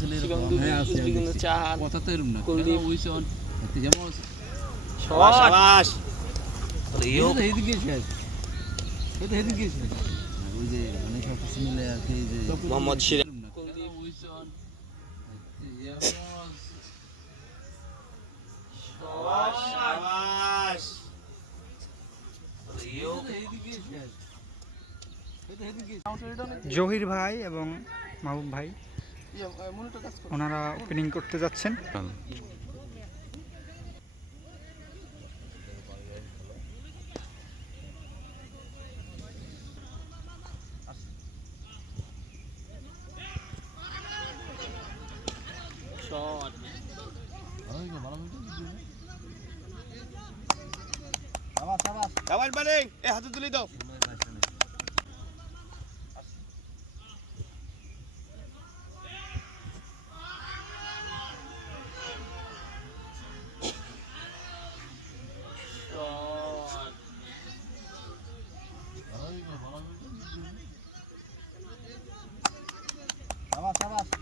ছেলে এরকম? শিবম হ্যাঁ কথা তো এরম না। যেমন সাবাস এদিকে শেষ এটা এদিকে শেষ ওই যে মানে সব কিছু মিলে আর কি যে মোহাম্মদ সিরাজ। কুলদীপ। ওই সন সাবাস এদিকে শেষ জহির ভাই এবং মাহবুব ভাই। ওনারা ওপেনিং করতে যাচ্ছেন। সাবাস এ হাতে তুলি দাও।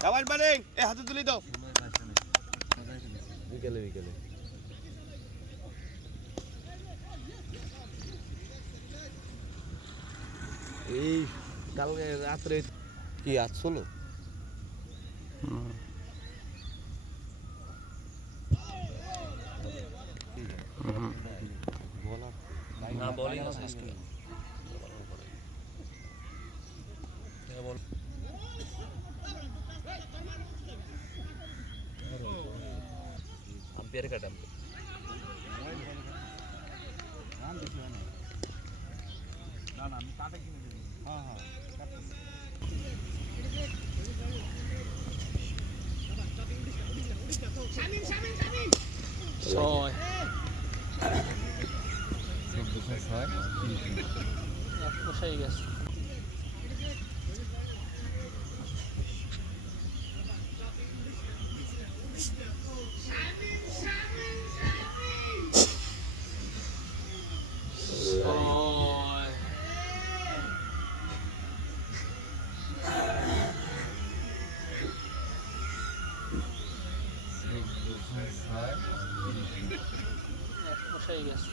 সাবাস ব্যাটিং এ হাতে তুলি দাও। বিকেলে বিকেলে। এই কালকে রাত্রে কি আজ ষোলো না বোলিং আছে আজকে আম্পায়ার কাটাম ছয় এক বসাই গেছে ছয় এক বসাই গেছে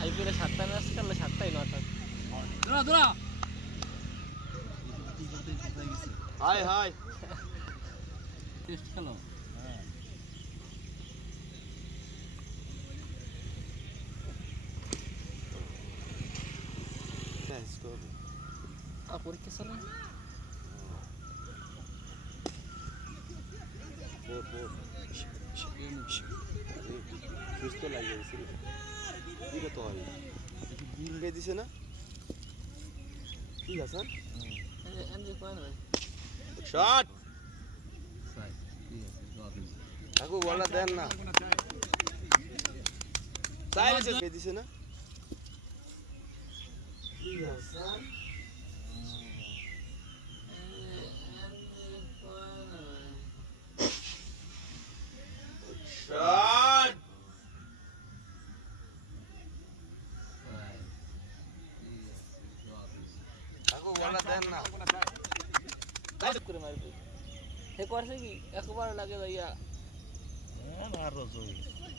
আইপিএলে সাতটা ম্যাচ খেললে সাতটাই নটা দোরা দোরা হাই হাই। টেস্ট খেলো আর পরীক্ষা চলে সুস্থ লাগিয়েছিল কি কত হয় ডিম বে দিছে না শট ঠিক আছে দিন। কাকু বলটা দেন না সাইলেন্স দিছে না কি হাসান শট কাকু বলটা দেন না কাজ করে মারবে হে করছে কি? একবার লাগে যাইয়া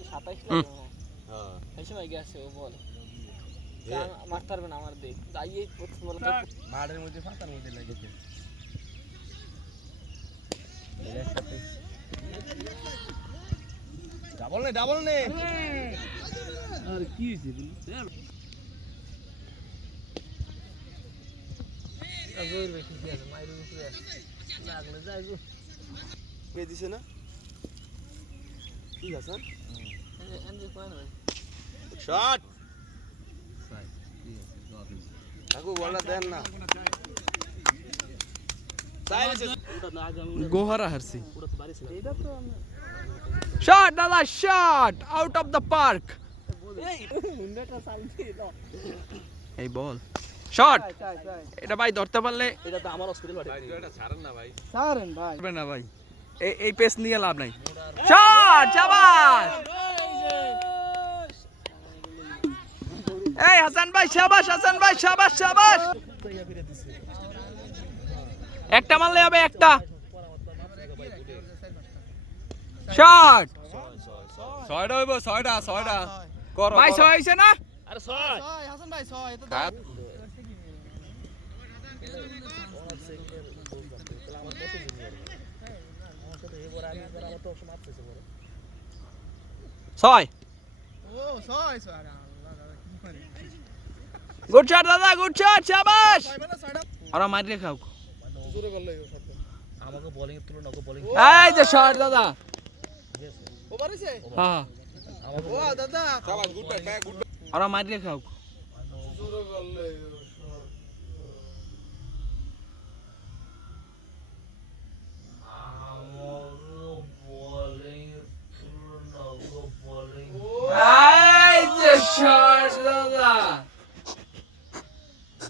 সাতাইশ লাগে হয়। হ্যাঁ। সময় গেছে ও বল। মারতে পারবে না আমার দিক যাইয়ে বল মাঠের মধ্যে ফাঁকার মধ্যে লেগেছে। ডাবল নে ডাবল নে। আর কি হয়েছে? বলি জোর বেশি কি আছে মাইরে উপরে আছে লাগলে যাই গো পে দিছে না কি হাসান এনজয় করে না শট সাই কি আছে দশ কাকু বলটা দেন না সাইলেন্স ওটা না আগে আমি গোহারা হারছি ওটা তো বাড়ি ছিল এটা তো আমি শট দাদা shot out of the park এই হুন্ডাটা চালছি দাও এই বল চাই এটা ভাই ধরতে পারলে। এটা তো আমার হসপিটাল বাড়ি এটা ছাড়েন না ভাই। সারেন ভাই। না ভাই। এই এই পেস নিয়ে লাভ নাই। শট শাবাশ এই হাসান ভাই শাবাশ হাসান ভাই শাবাশ শাবাশ একটা মারলে হবে একটা। শট। ছয়টা হইব ছয়টা ছয়টা। কর ভাই ছয় হয়েছে না? আরে ছয়। কাট ছয় গুড শট দাদা গুড শট শাবাশ আর মারি রেখাও আমাকে বোলিং এর তুলনা ওকে বোলিং এই যে শট দাদা। হ্যাঁ। আমাকে শাবাশ গুড ব্যাট গুড আর মারি রেখাও এই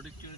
பிடிக்க